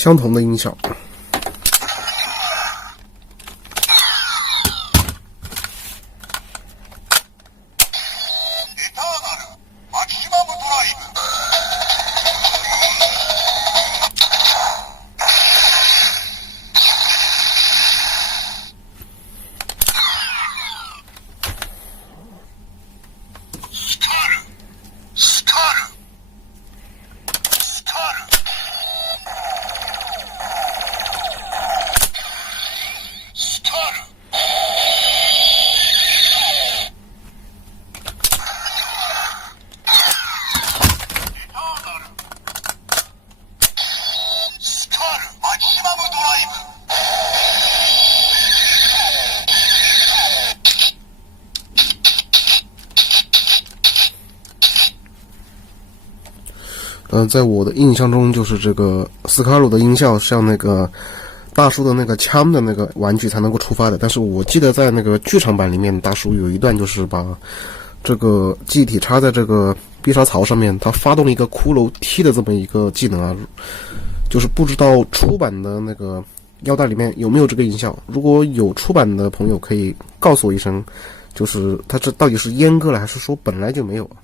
相同的音效。在我的印象中，就是这个斯卡鲁的音效像那个大叔的那个枪的那个玩具才能够触发的。但是我记得在那个剧场版里面，大叔有一段就是把这个记忆体插在这个必杀槽上面，他发动了一个骷髅踢的这么一个技能啊，就是不知道出版的那个腰带里面有没有这个音效。如果有出版的朋友可以告诉我一声，就是他这到底是阉割了还是说本来就没有啊？